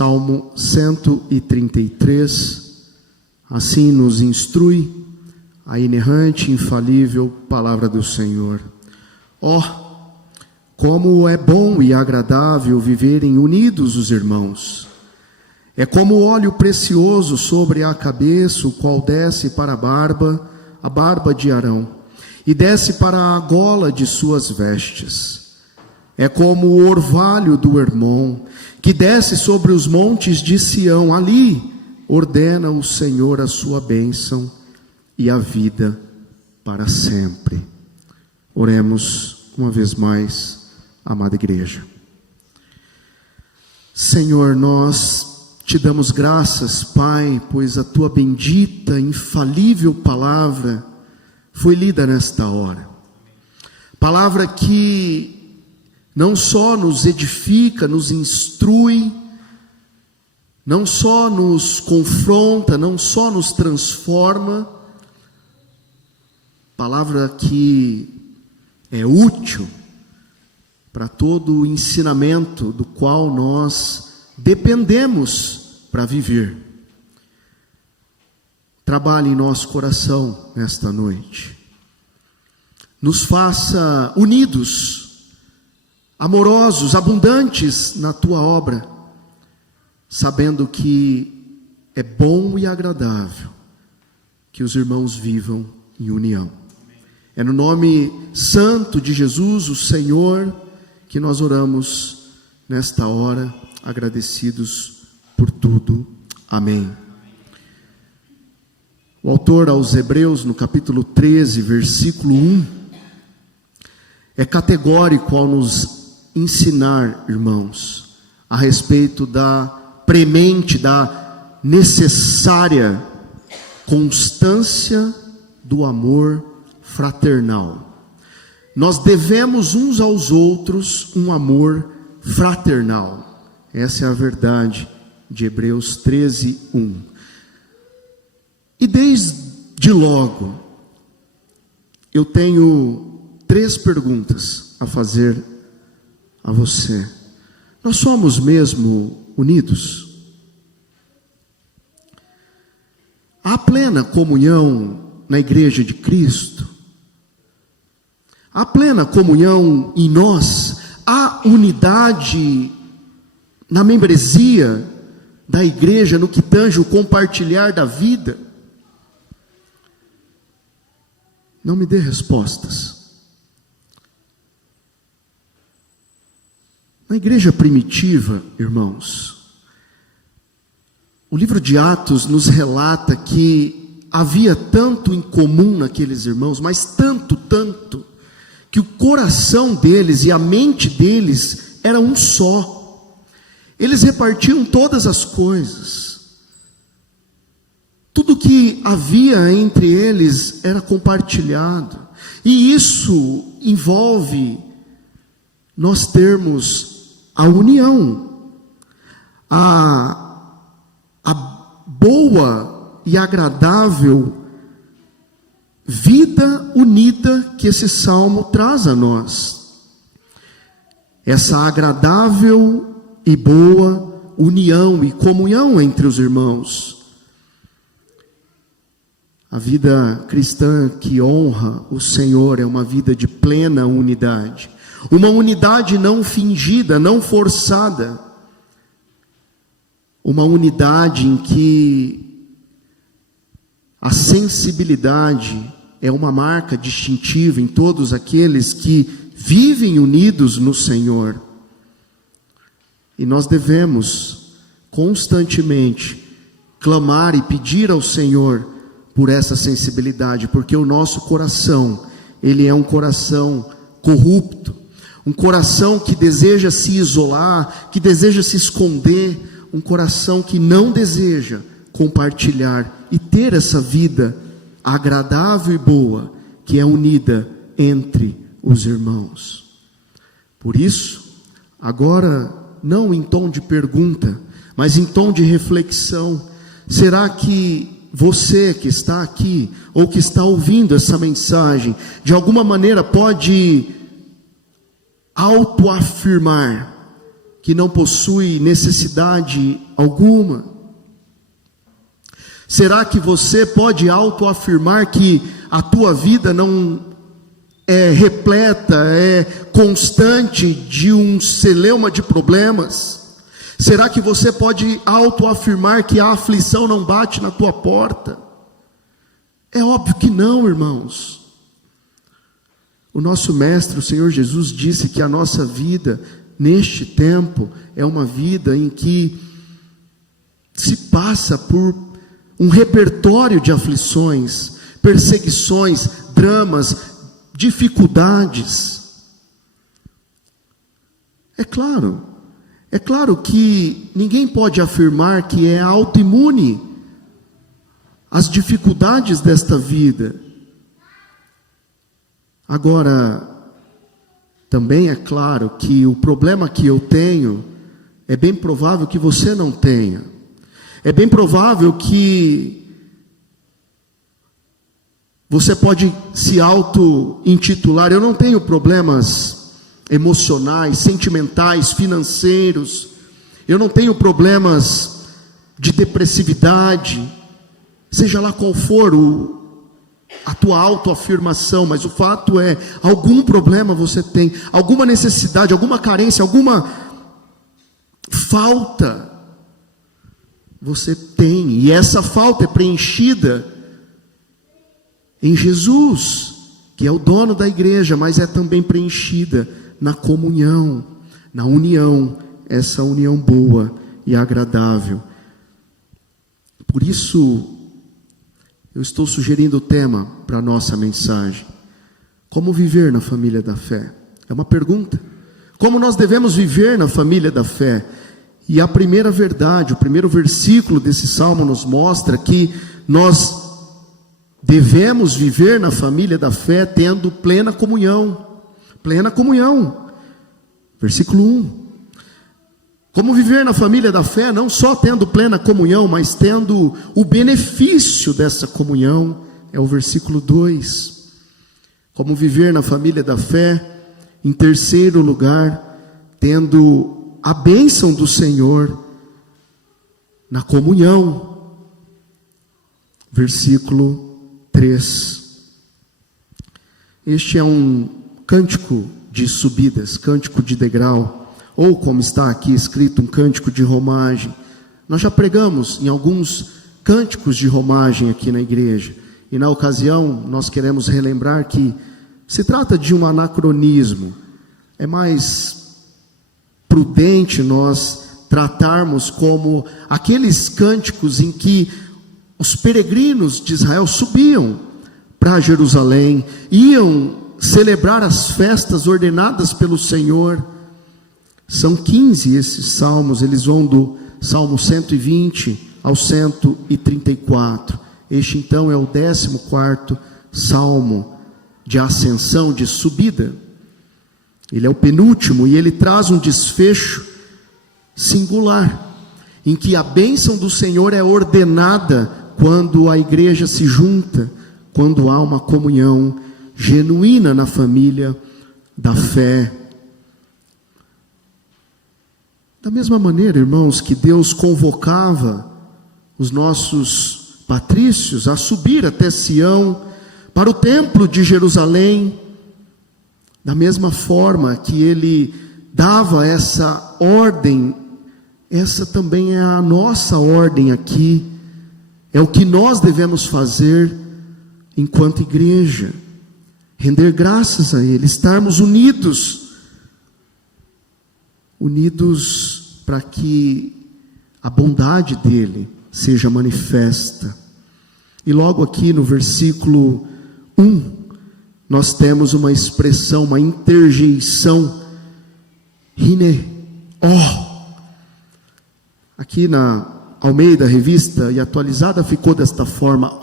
Salmo 133, assim nos instrui a inerrante e infalível palavra do Senhor. Como é bom e agradável viverem unidos os irmãos. É como óleo precioso sobre a cabeça, o qual desce para a barba de Arão, e desce para a gola de suas vestes. É como o orvalho do Hermon, que desce sobre os montes de Sião. Ali ordena o Senhor a sua bênção e a vida para sempre. Oremos uma vez mais, amada igreja. Senhor, nós te damos graças, Pai, pois a tua bendita, infalível palavra foi lida nesta hora. Palavra que não só nos edifica, nos instrui, não só nos confronta, não só nos transforma, palavra que é útil para todo o ensinamento do qual nós dependemos para viver. Trabalhe em nosso coração nesta noite. Nos faça unidos, amorosos, abundantes na tua obra, sabendo que é bom e agradável que os irmãos vivam em união. É no nome santo de Jesus, o Senhor, que nós oramos nesta hora, agradecidos por tudo. Amém. O autor aos Hebreus, no capítulo 13, versículo 1, é categórico ao nos ensinar, irmãos, a respeito da premente, da necessária constância do amor fraternal. Nós devemos uns aos outros um amor fraternal. Essa é a verdade de Hebreus 13, 1. E desde logo, eu tenho 3 perguntas a fazer a você. Nós somos mesmo unidos? Há plena comunhão na igreja de Cristo? Há plena comunhão em nós? Há unidade na membresia da igreja no que tange o compartilhar da vida? Não me dê respostas. Na igreja primitiva, irmãos, o livro de Atos nos relata que havia tanto em comum naqueles irmãos, mas tanto, que o coração deles e a mente deles era um só. Eles repartiam todas as coisas. Tudo que havia entre eles era compartilhado. E isso envolve nós termos a união, a boa e agradável vida unida que esse salmo traz a nós. Essa agradável e boa união e comunhão entre os irmãos. A vida cristã que honra o Senhor é uma vida de plena unidade. Uma unidade não fingida, não forçada. Uma unidade em que a sensibilidade é uma marca distintiva em todos aqueles que vivem unidos no Senhor. E nós devemos constantemente clamar e pedir ao Senhor por essa sensibilidade, porque o nosso coração, ele é um coração corrupto. Um coração que deseja se isolar, que deseja se esconder, um coração que não deseja compartilhar e ter essa vida agradável e boa, que é unida entre os irmãos. Por isso, agora, não em tom de pergunta, mas em tom de reflexão, será que você que está aqui, ou que está ouvindo essa mensagem, de alguma maneira pode autoafirmar que não possui necessidade alguma? Será que você pode autoafirmar que a tua vida não é repleta, é constante de um celeuma de problemas? Será que você pode autoafirmar que a aflição não bate na tua porta? É óbvio que não, irmãos. O nosso mestre, o Senhor Jesus, disse que a nossa vida neste tempo é uma vida em que se passa por um repertório de aflições, perseguições, dramas, dificuldades. É claro que ninguém pode afirmar que é autoimune às dificuldades desta vida. Agora, também é claro que o problema que eu tenho, é bem provável que você não tenha. É bem provável que você pode se auto-intitular: eu não tenho problemas emocionais, sentimentais, financeiros, eu não tenho problemas de depressividade, seja lá qual for a tua autoafirmação, mas o fato é, algum problema você tem, alguma necessidade, alguma carência, alguma falta você tem, e essa falta é preenchida em Jesus, que é o dono da igreja, mas é também preenchida na comunhão, na união, essa união boa e agradável. Por isso, eu estou sugerindo o tema para a nossa mensagem: como viver na família da fé? É uma pergunta. Como nós devemos viver na família da fé? E a primeira verdade, o primeiro versículo desse salmo nos mostra que nós devemos viver na família da fé tendo plena comunhão. Plena comunhão. Versículo 1. Como viver na família da fé, não só tendo plena comunhão, mas tendo o benefício dessa comunhão, é o versículo 2. Como viver na família da fé, em terceiro lugar, tendo a bênção do Senhor na comunhão. Versículo 3. Este é um cântico de subidas, cântico de degrau, ou como está aqui escrito, um cântico de romagem. Nós já pregamos em alguns cânticos de romagem aqui na igreja, e na ocasião nós queremos relembrar que se trata de um anacronismo. É mais prudente nós tratarmos como aqueles cânticos em que os peregrinos de Israel subiam para Jerusalém, iam celebrar as festas ordenadas pelo Senhor. São 15 esses salmos, eles vão do Salmo 120 ao 134. Este então é o 14º salmo de ascensão, de subida. Ele é o penúltimo e ele traz um desfecho singular, em que a bênção do Senhor é ordenada quando a igreja se junta, quando há uma comunhão genuína na família da fé. Da mesma maneira, irmãos, que Deus convocava os nossos patrícios a subir até Sião, para o templo de Jerusalém, da mesma forma que Ele dava essa ordem, essa também é a nossa ordem aqui, é o que nós devemos fazer enquanto igreja, render graças a Ele, estarmos unidos para que a bondade dEle seja manifesta. E logo aqui no versículo 1, nós temos uma expressão, uma interjeição, hine, aqui na Almeida, revista e atualizada, ficou desta forma,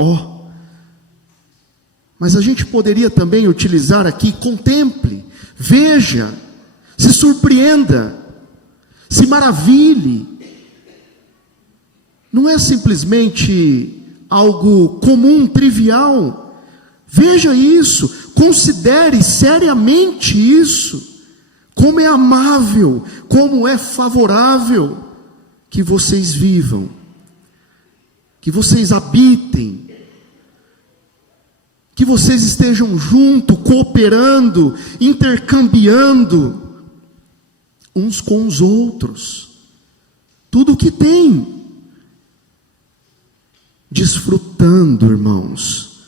mas a gente poderia também utilizar aqui, contemple, veja, se surpreenda, se maravilhe. Não é simplesmente algo comum, trivial. Veja isso, considere seriamente isso, como é amável, como é favorável que vocês vivam, que vocês habitem, que vocês estejam juntos, cooperando, intercambiando uns com os outros, tudo o que tem, desfrutando, irmãos,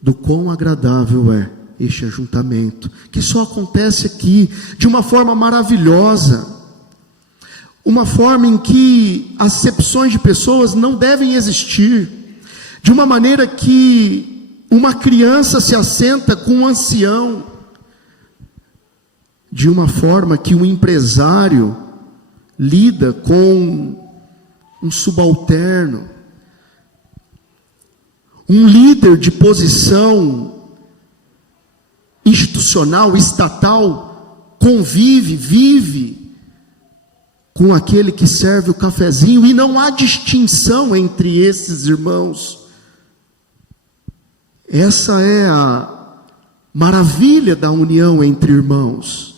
do quão agradável é este ajuntamento, que só acontece aqui, de uma forma maravilhosa, uma forma em que acepções de pessoas não devem existir, de uma maneira que uma criança se assenta com um ancião, de uma forma que um empresário lida com um subalterno, um líder de posição institucional, estatal, vive com aquele que serve o cafezinho, e não há distinção entre esses irmãos. Essa é a maravilha da união entre irmãos.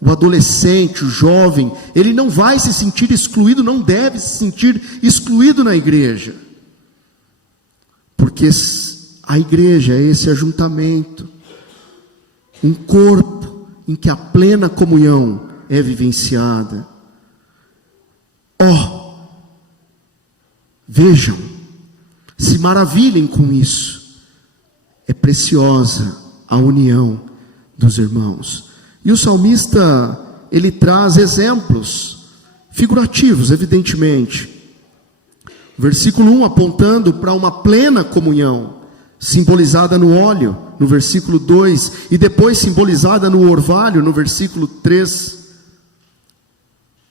O adolescente, o jovem, ele não vai se sentir excluído, não deve se sentir excluído na igreja, porque a igreja é esse ajuntamento, um corpo em que a plena comunhão é vivenciada. Vejam, se maravilhem com isso. É preciosa a união dos irmãos. E o salmista, ele traz exemplos figurativos, evidentemente. Versículo 1 apontando para uma plena comunhão, simbolizada no óleo, no versículo 2, e depois simbolizada no orvalho, no versículo 3,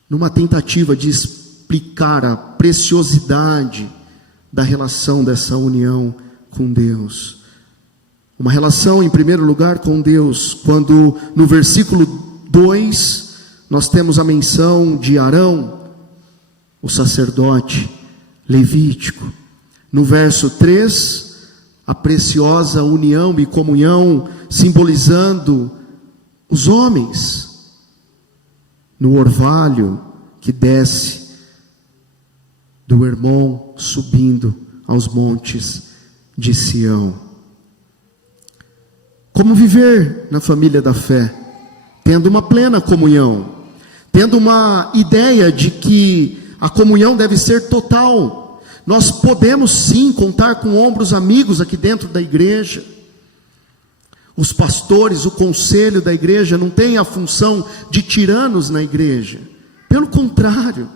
numa tentativa de explicar a preciosidade da relação dessa união com Deus. Uma relação, em primeiro lugar, com Deus, quando no versículo 2 nós temos a menção de Arão, o sacerdote levítico. No verso 3, a preciosa união e comunhão simbolizando os homens. No orvalho que desce do Hermon, subindo aos montes de Sião. Como viver na família da fé? Tendo uma plena comunhão, tendo uma ideia de que a comunhão deve ser total. Nós podemos sim contar com ombros amigos aqui dentro da igreja. Os pastores, o conselho da igreja não tem a função de tiranos na igreja. Pelo contrário,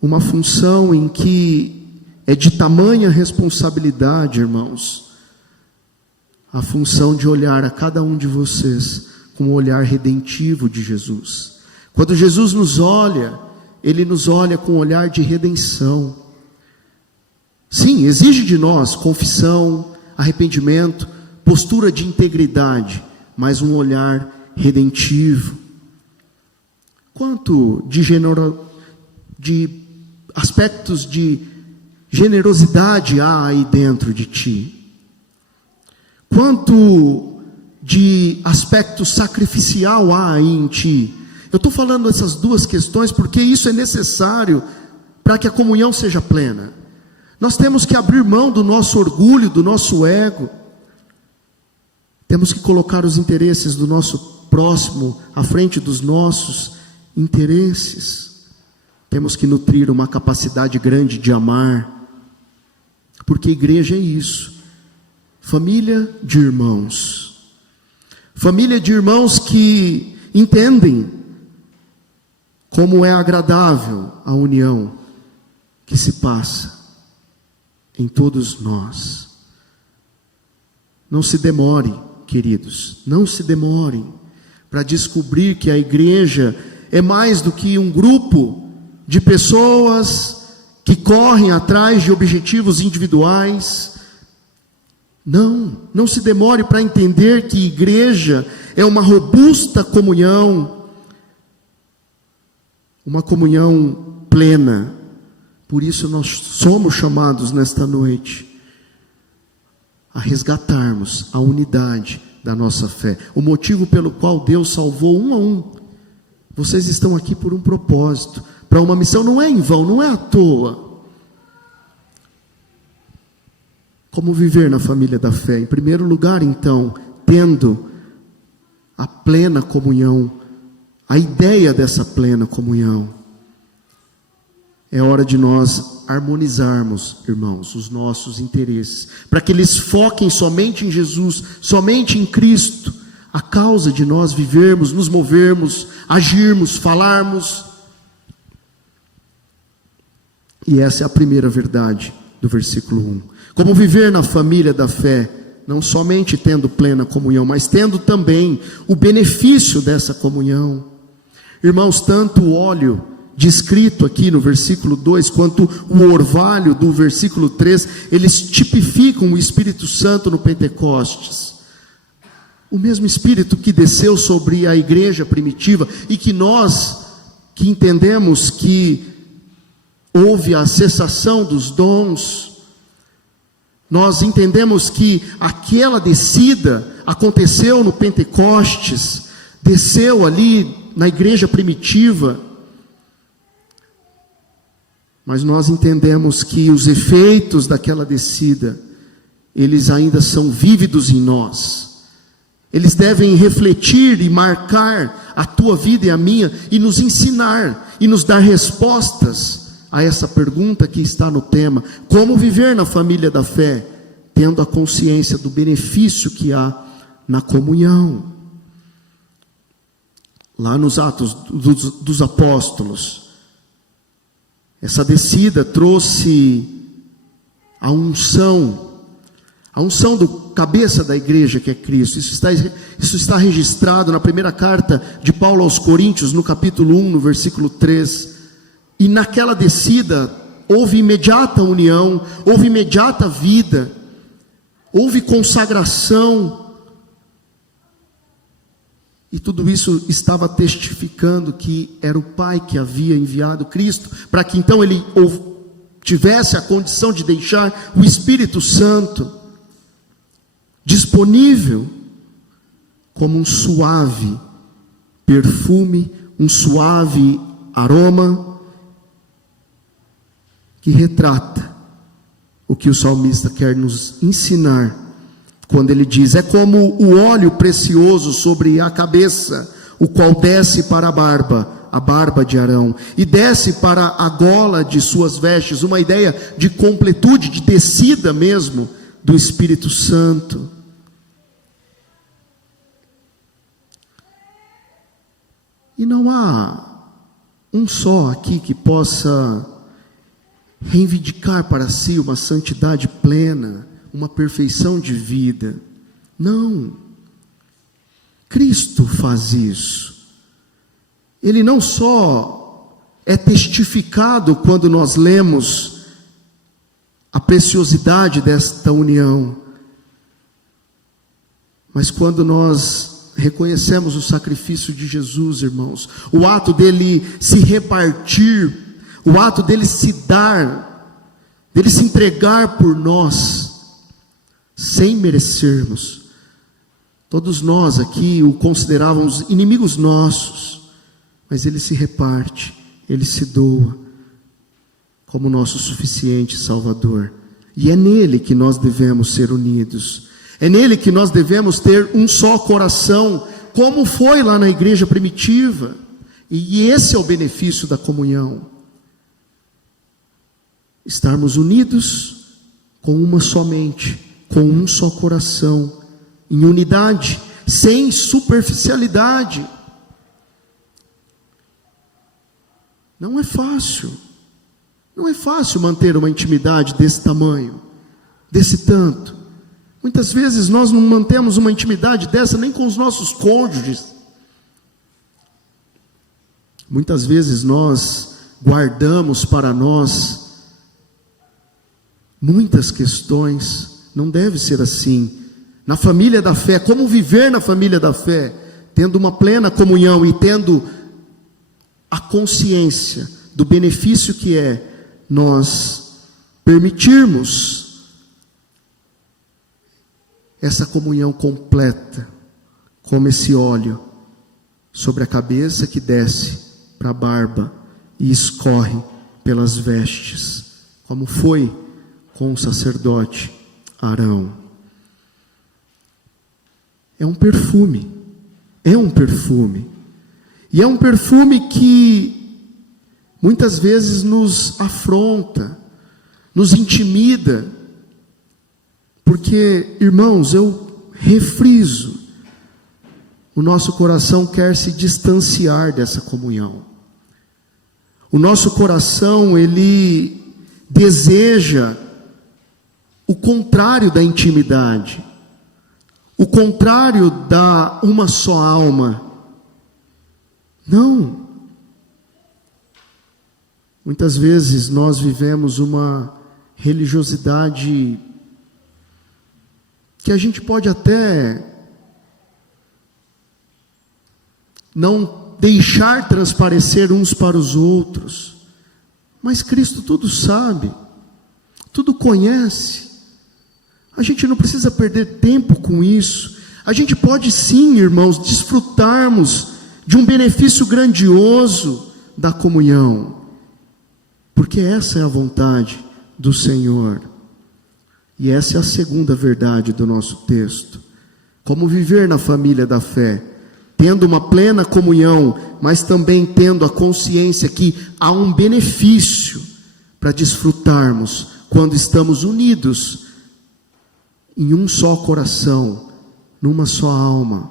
uma função em que é de tamanha responsabilidade, irmãos, a função de olhar a cada um de vocês com o olhar redentivo de Jesus. Quando Jesus nos olha, Ele nos olha com um olhar de redenção. Sim, exige de nós confissão, arrependimento, postura de integridade, mas um olhar redentivo. Quanto de aspectos de generosidade há aí dentro de ti? Quanto de aspecto sacrificial há aí em ti? Eu estou falando essas duas questões porque isso é necessário para que a comunhão seja plena. Nós temos que abrir mão do nosso orgulho, do nosso ego. Temos que colocar os interesses do nosso próximo à frente dos nossos interesses. Temos que nutrir uma capacidade grande de amar, porque igreja é isso. Família de irmãos. Família de irmãos que entendem como é agradável a união que se passa em todos nós. Não se demore, queridos, não se demorem para descobrir que a igreja é mais do que um grupo de pessoas que correm atrás de objetivos individuais. Não se demore para entender que igreja é uma robusta comunhão, uma comunhão plena. Por isso nós somos chamados nesta noite a resgatarmos a unidade da nossa fé, o motivo pelo qual Deus salvou um a um. Vocês estão aqui por um propósito, para uma missão, não é em vão, não é à toa. Como viver na família da fé? Em primeiro lugar, então, tendo a plena comunhão, a ideia dessa plena comunhão. É hora de nós harmonizarmos, irmãos, os nossos interesses, para que eles foquem somente em Jesus, somente em Cristo, a causa de nós vivermos, nos movermos, agirmos, falarmos. E essa é a primeira verdade do versículo 1. Como viver na família da fé, não somente tendo plena comunhão, mas tendo também o benefício dessa comunhão. Irmãos, tanto o óleo descrito aqui no versículo 2, quanto o orvalho do versículo 3, eles tipificam o Espírito Santo no Pentecostes. O mesmo Espírito que desceu sobre a igreja primitiva e que nós, que entendemos que houve a cessação dos dons, nós entendemos que aquela descida aconteceu no Pentecostes, desceu ali na igreja primitiva, mas nós entendemos que os efeitos daquela descida, eles ainda são vívidos em nós. Eles devem refletir e marcar a tua vida e a minha, e nos ensinar, e nos dar respostas a essa pergunta que está no tema: como viver na família da fé, tendo a consciência do benefício que há na comunhão. Lá nos Atos dos Apóstolos, essa descida trouxe a unção do cabeça da igreja, que é Cristo. Isso está registrado na primeira carta de Paulo aos Coríntios, no capítulo 1, no versículo 3. E naquela descida houve imediata união, houve imediata vida, houve consagração. E tudo isso estava testificando que era o Pai que havia enviado Cristo, para que então ele tivesse a condição de deixar o Espírito Santo disponível como um suave perfume, um suave aroma, que retrata o que o salmista quer nos ensinar, quando ele diz: é como o óleo precioso sobre a cabeça, o qual desce para a barba de Arão, e desce para a gola de suas vestes, uma ideia de completude, de descida mesmo, do Espírito Santo. E não há um só aqui que possa reivindicar para si uma santidade plena, uma perfeição de vida. Não. Cristo faz isso. Ele não só é testificado quando nós lemos a preciosidade desta união, mas quando nós reconhecemos o sacrifício de Jesus, irmãos, o ato dele se repartir, o ato dele se dar, dele se entregar por nós, sem merecermos. Todos nós aqui o considerávamos inimigos nossos, mas ele se reparte, ele se doa como nosso suficiente Salvador. E é nele que nós devemos ser unidos, é nele que nós devemos ter um só coração, como foi lá na igreja primitiva. E esse é o benefício da comunhão: estarmos unidos com uma só mente, com um só coração, em unidade, sem superficialidade. Não é fácil manter uma intimidade desse tamanho, desse tanto. Muitas vezes nós não mantemos uma intimidade dessa nem com os nossos cônjuges. Muitas vezes nós guardamos para nós muitas questões. Não deve ser assim. Na família da fé, como viver na família da fé? Tendo uma plena comunhão e tendo a consciência do benefício que é nós permitirmos essa comunhão completa, como esse óleo sobre a cabeça que desce para a barba e escorre pelas vestes, como foi com o sacerdote Arão. É um perfume, e é um perfume que muitas vezes nos afronta, nos intimida, porque, irmãos, eu refriso, o nosso coração quer se distanciar dessa comunhão. O nosso coração, ele deseja o contrário da intimidade, o contrário da uma só alma. Não. Muitas vezes nós vivemos uma religiosidade que a gente pode até não deixar transparecer uns para os outros, mas Cristo tudo sabe, tudo conhece. A gente não precisa perder tempo com isso. A gente pode sim, irmãos, desfrutarmos de um benefício grandioso da comunhão, porque essa é a vontade do Senhor. E essa é a segunda verdade do nosso texto. Como viver na família da fé, tendo uma plena comunhão, mas também tendo a consciência que há um benefício para desfrutarmos quando estamos unidos em um só coração, numa só alma.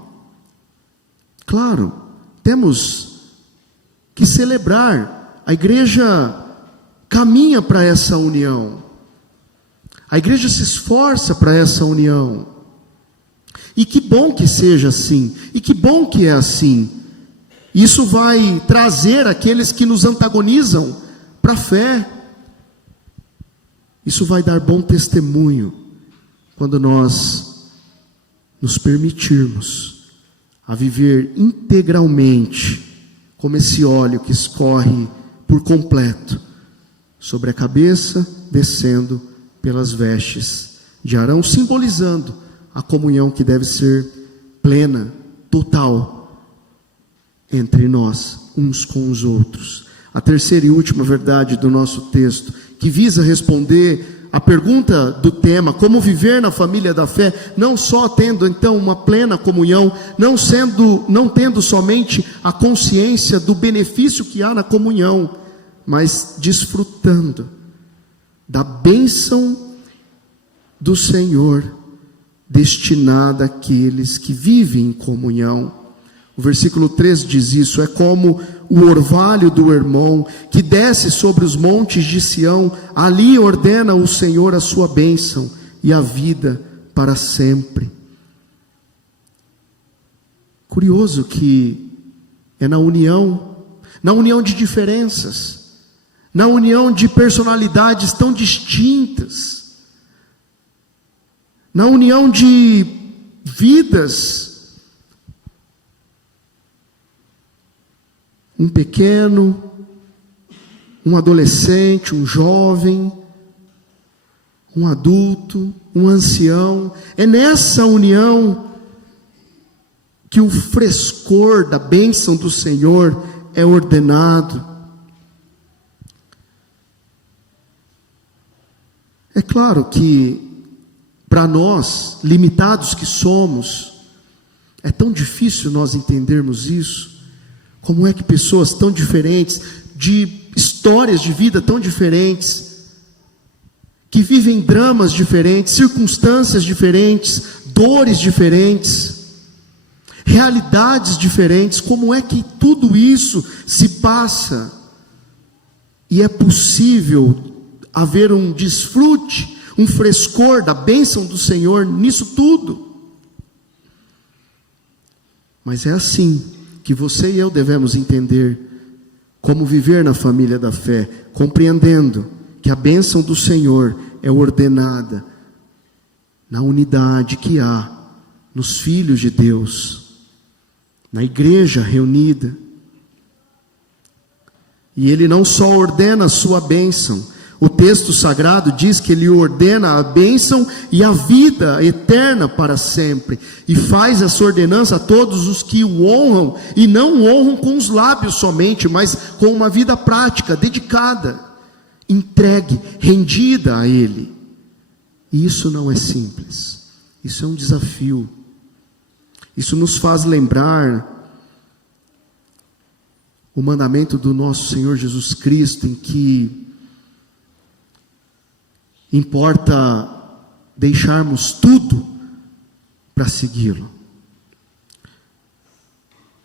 Claro, temos que celebrar. A igreja caminha para essa união. A igreja se esforça para essa união. E que bom que seja assim. E que bom que é assim. Isso vai trazer aqueles que nos antagonizam para a fé. Isso vai dar bom testemunho quando nós nos permitirmos a viver integralmente como esse óleo que escorre por completo sobre a cabeça, descendo pelas vestes de Arão, simbolizando a comunhão que deve ser plena, total, entre nós, uns com os outros. A terceira e última verdade do nosso texto, que visa responder a pergunta do tema, como viver na família da fé, não só tendo então uma plena comunhão, não tendo somente a consciência do benefício que há na comunhão, mas desfrutando da bênção do Senhor destinada àqueles que vivem em comunhão. O versículo 3 diz isso: é como o orvalho do Hermon, que desce sobre os montes de Sião, ali ordena o Senhor a sua bênção e a vida para sempre. Curioso que é na união de diferenças, na união de personalidades tão distintas, na união de vidas, um pequeno, um adolescente, um jovem, um adulto, um ancião. É nessa união que o frescor da bênção do Senhor é ordenado. É claro que para nós, limitados que somos, é tão difícil nós entendermos isso. Como é que pessoas tão diferentes, de histórias de vida tão diferentes, que vivem dramas diferentes, circunstâncias diferentes, dores diferentes, realidades diferentes, como é que tudo isso se passa? E é possível haver um desfrute, um frescor da bênção do Senhor nisso tudo. Mas é assim que você e eu devemos entender como viver na família da fé, compreendendo que a bênção do Senhor é ordenada na unidade que há nos filhos de Deus, na igreja reunida. E Ele não só ordena a sua bênção, o texto sagrado diz que Ele ordena a bênção e a vida eterna para sempre, e faz essa ordenança a todos os que o honram, e não o honram com os lábios somente, mas com uma vida prática, dedicada, entregue, rendida a Ele. E isso não é simples, isso é um desafio. Isso nos faz lembrar o mandamento do nosso Senhor Jesus Cristo, em que importa deixarmos tudo para segui-lo.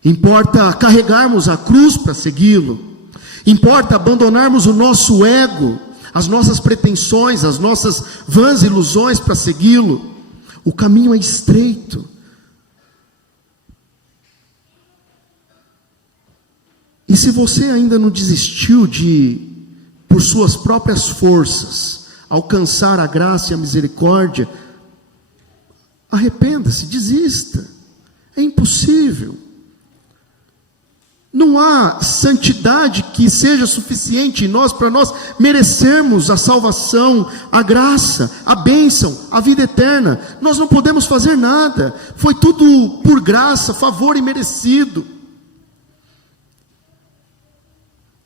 Importa carregarmos a cruz para segui-lo. Importa abandonarmos o nosso ego, as nossas pretensões, as nossas vãs ilusões para segui-lo. O caminho é estreito. E se você ainda não desistiu de, por suas próprias forças, alcançar a graça e a misericórdia, arrependa-se, desista. É impossível. Não há santidade que seja suficiente em nós para nós merecermos a salvação, a graça, a bênção, a vida eterna. Nós não podemos fazer nada. Foi tudo por graça, favor e merecido.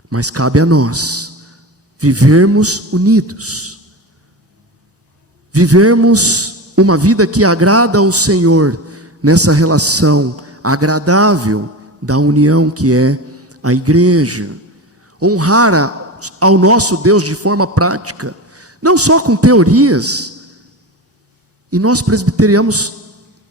Mas cabe a nós vivermos unidos, vivermos uma vida que agrada ao Senhor, nessa relação agradável da união que é a igreja. Honrar ao nosso Deus de forma prática, não só com teorias. E nós presbiterianos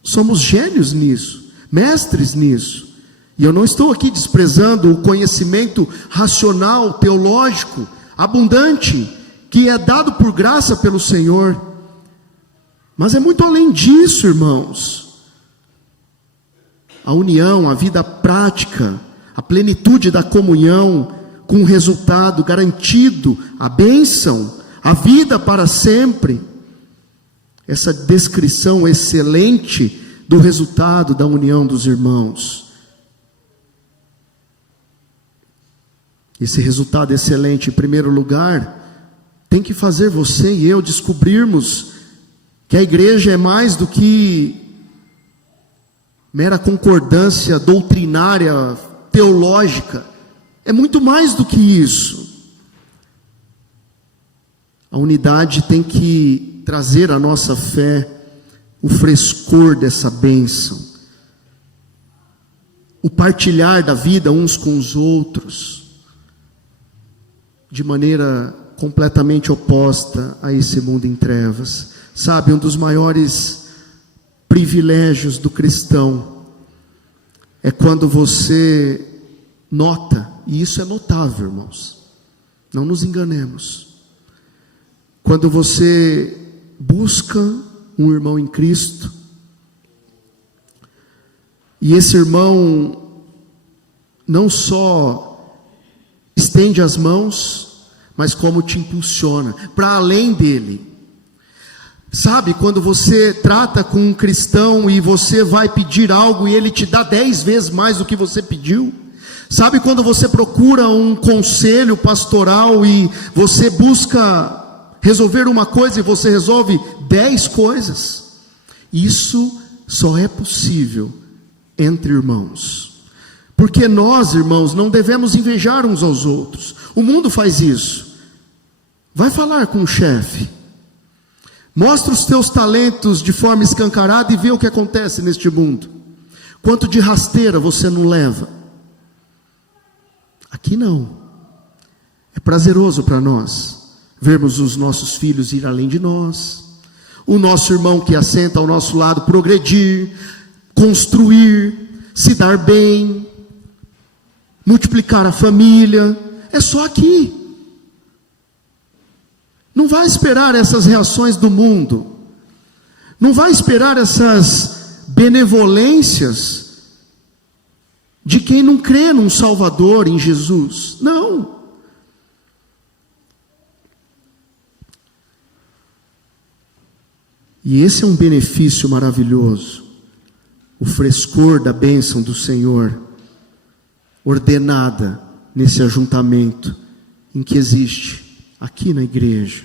somos gênios nisso, mestres nisso. E eu não estou aqui desprezando o conhecimento racional, teológico, abundante, que é dado por graça pelo Senhor. Mas é muito além disso, irmãos. A união, a vida prática, a plenitude da comunhão, com o resultado garantido, a bênção, a vida para sempre. Essa descrição excelente do resultado da união dos irmãos. Esse resultado excelente, em primeiro lugar, tem que fazer você e eu descobrirmos que a igreja é mais do que mera concordância doutrinária, teológica. É muito mais do que isso. A unidade tem que trazer à nossa fé o frescor dessa bênção, o partilhar da vida uns com os outros, de maneira completamente oposta a esse mundo em trevas. Sabe, um dos maiores privilégios do cristão é quando você nota, e isso é notável, irmãos, não nos enganemos, quando você busca um irmão em Cristo, e esse irmão não só estende as mãos, mas como te impulsiona para além dele. Sabe, quando você trata com um cristão e você vai pedir algo e ele te dá 10 vezes mais do que você pediu? Sabe, quando você procura um conselho pastoral e você busca resolver uma coisa e você resolve 10 coisas? Isso só é possível entre irmãos. Porque nós, irmãos, não devemos invejar uns aos outros. O mundo faz isso. Vai falar com o chefe. Mostra os teus talentos de forma escancarada e vê o que acontece neste mundo. Quanto de rasteira você não leva? Aqui não. É prazeroso para nós vermos os nossos filhos ir além de nós. O nosso irmão que assenta ao nosso lado progredir, construir, se dar bem, multiplicar a família. É só aqui. Não vai esperar essas reações do mundo. Não vai esperar essas benevolências de quem não crê num Salvador, em Jesus. Não. E esse é um benefício maravilhoso. O frescor da bênção do Senhor, ordenada nesse ajuntamento em que existe aqui na igreja.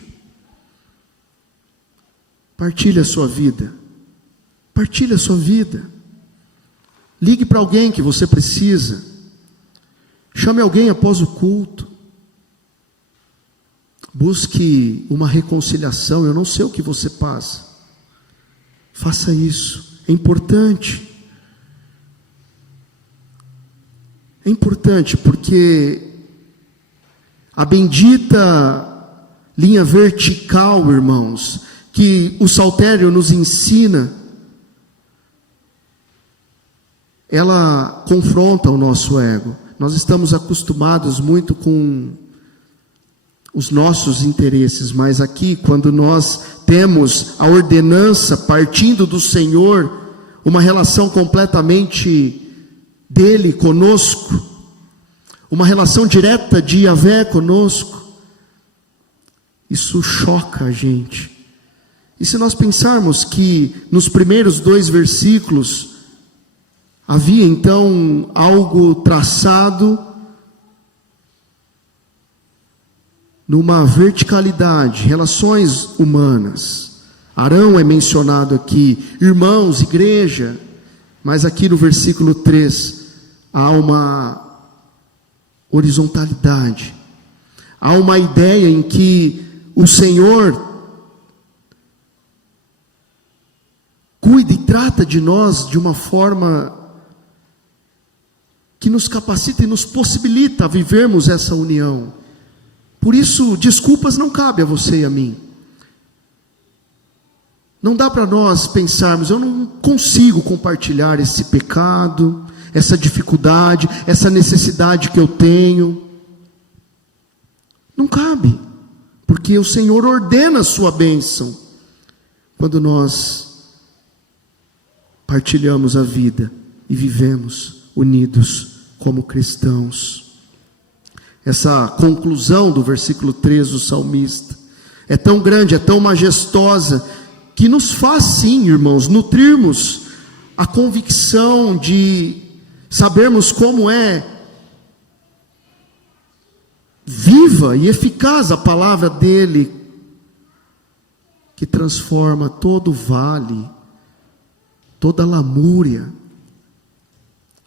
Partilhe a sua vida. Partilhe a sua vida. Ligue para alguém que você precisa. Chame alguém após o culto. Busque uma reconciliação. Eu não sei o que você passa. Faça isso. É importante. É importante porque a bendita linha vertical, irmãos, que o saltério nos ensina, ela confronta o nosso ego. Nós estamos acostumados muito com os nossos interesses, mas aqui, quando nós temos a ordenança partindo do Senhor, uma relação completamente dele conosco, uma relação direta de Yahvé conosco, isso choca a gente. E se nós pensarmos que nos primeiros 2 versículos havia então algo traçado numa verticalidade, relações humanas. Arão é mencionado aqui, irmãos, igreja, mas aqui no versículo 3 há uma horizontalidade, há uma ideia em que o Senhor cuida e trata de nós de uma forma que nos capacita e nos possibilita vivermos essa união. Por isso, desculpas não cabem a você e a mim. Não dá para nós pensarmos, eu não consigo compartilhar esse pecado, essa dificuldade, essa necessidade que eu tenho. Não cabe, porque o Senhor ordena a sua bênção quando nós partilhamos a vida e vivemos unidos como cristãos. Essa conclusão do versículo 3 do salmista é tão grande, é tão majestosa, que nos faz sim, irmãos, nutrirmos a convicção de sabermos como é viva e eficaz a palavra dele, que transforma todo vale, toda lamúria.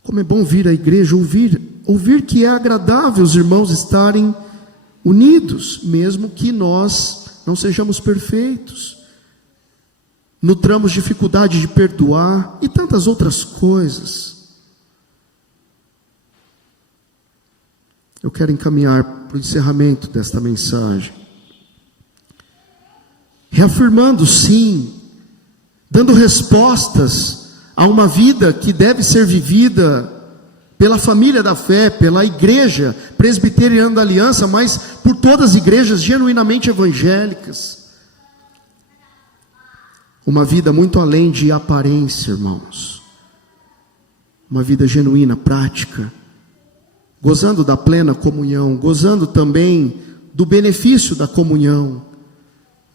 Como é bom vir à igreja, ouvir que é agradável os irmãos estarem unidos, mesmo que nós não sejamos perfeitos, nutramos dificuldade de perdoar e tantas outras coisas. Eu quero encaminhar para o encerramento desta mensagem, reafirmando sim, dando respostas a uma vida que deve ser vivida pela família da fé, pela igreja presbiteriana da aliança, mas por todas as igrejas genuinamente evangélicas. Uma vida muito além de aparência, irmãos. Uma vida genuína, prática, gozando da plena comunhão, gozando também do benefício da comunhão,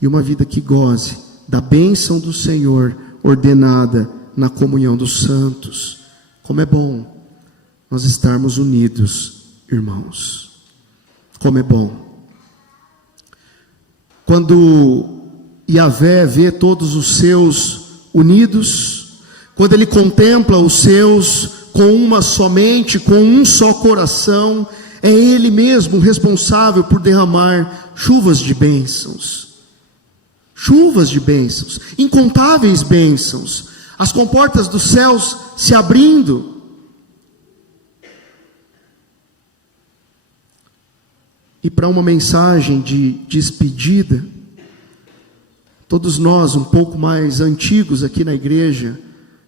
e uma vida que goze da bênção do Senhor ordenada na comunhão dos santos. Como é bom nós estarmos unidos, irmãos. Como é bom. Quando Yahvé vê todos os seus unidos, quando ele contempla os seus com uma só mente, com um só coração, é ele mesmo responsável por derramar chuvas de bênçãos. Chuvas de bênçãos, incontáveis bênçãos, as comportas dos céus se abrindo. E para uma mensagem de despedida, todos nós, um pouco mais antigos aqui na igreja,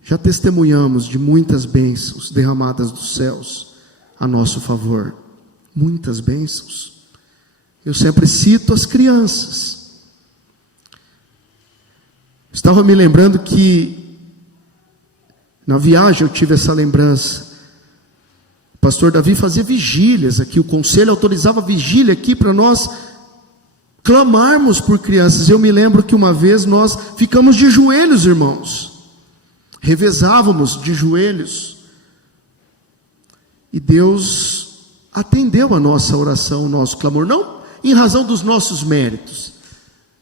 já testemunhamos de muitas bênçãos derramadas dos céus a nosso favor. Muitas bênçãos. Eu sempre cito as crianças. Estava me lembrando que na viagem eu tive essa lembrança. O pastor Davi fazia vigílias aqui, o conselho autorizava vigília aqui para nós clamarmos por crianças. Eu me lembro que uma vez nós ficamos de joelhos, irmãos. Revezávamos de joelhos. E Deus atendeu a nossa oração, o nosso clamor. Não em razão dos nossos méritos,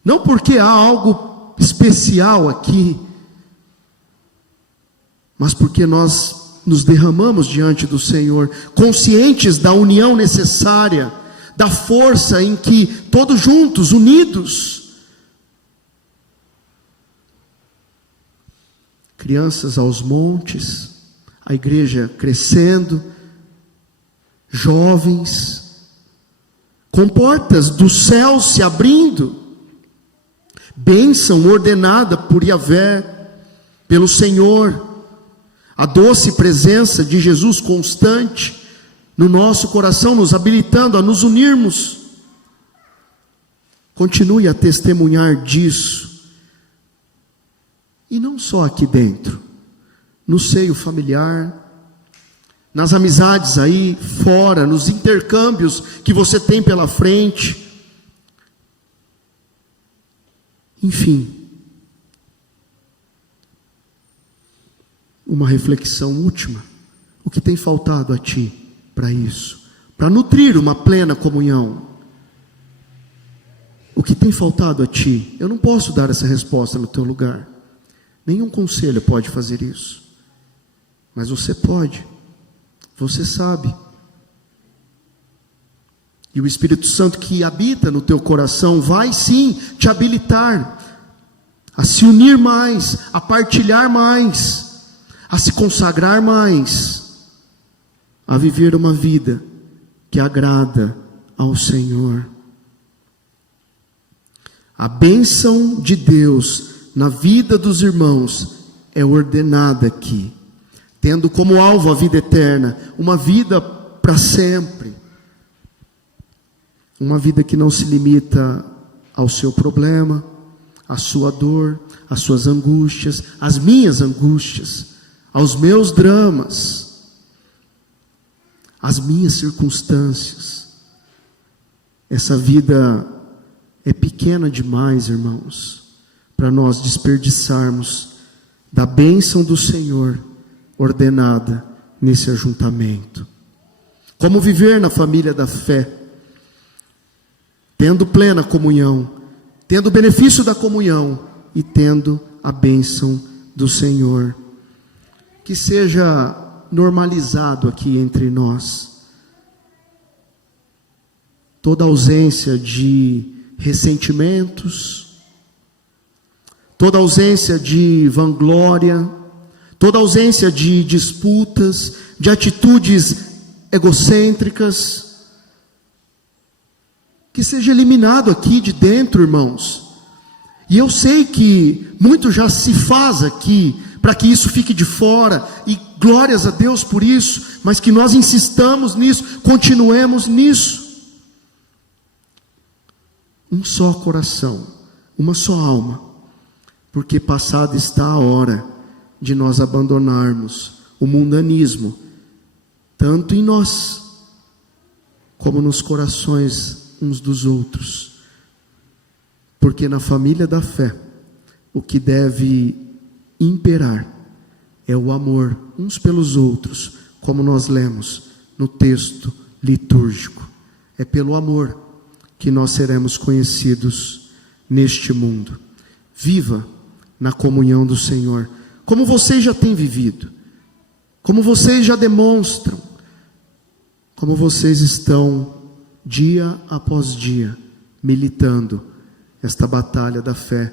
não porque há algo especial aqui, mas porque nós nos derramamos diante do Senhor, conscientes da união necessária, da força em que todos juntos, unidos, crianças aos montes, a igreja crescendo, jovens, com portas do céu se abrindo, bênção ordenada por Yahvé, pelo Senhor, a doce presença de Jesus constante no nosso coração, nos habilitando a nos unirmos. Continue a testemunhar disso, e não só aqui dentro, no seio familiar, nas amizades aí fora, nos intercâmbios que você tem pela frente. Enfim, uma reflexão última: o que tem faltado a ti para isso? Para nutrir uma plena comunhão. O que tem faltado a ti? Eu não posso dar essa resposta no teu lugar. Nenhum conselho pode fazer isso. Mas você pode. Você sabe. E o Espírito Santo que habita no teu coração vai sim te habilitar a se unir mais, a partilhar mais, a se consagrar mais, a viver uma vida que agrada ao Senhor. A bênção de Deus na vida dos irmãos é ordenada aqui, tendo como alvo a vida eterna, uma vida para sempre, uma vida que não se limita ao seu problema, à sua dor, às suas angústias, às minhas angústias, aos meus dramas, às minhas circunstâncias. Essa vida é pequena demais, irmãos, para nós desperdiçarmos da bênção do Senhor ordenada nesse ajuntamento. Como viver na família da fé, tendo plena comunhão, tendo o benefício da comunhão e tendo a bênção do Senhor. Que seja normalizado aqui entre nós toda ausência de ressentimentos, toda ausência de vanglória, toda ausência de disputas, de atitudes egocêntricas, que seja eliminado aqui de dentro, irmãos. E eu sei que muito já se faz aqui, para que isso fique de fora, e glórias a Deus por isso, mas que nós insistamos nisso, continuemos nisso. Um só coração, uma só alma, porque passada está a hora de nós abandonarmos o mundanismo, tanto em nós, como nos corações uns dos outros, porque na família da fé, o que deve imperar é o amor uns pelos outros, como nós lemos no texto litúrgico. É pelo amor que nós seremos conhecidos neste mundo. Viva na comunhão do Senhor, como vocês já têm vivido, como vocês já demonstram, como vocês estão dia após dia militando esta batalha da fé,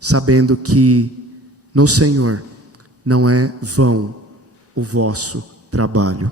sabendo que no Senhor não é vão o vosso trabalho.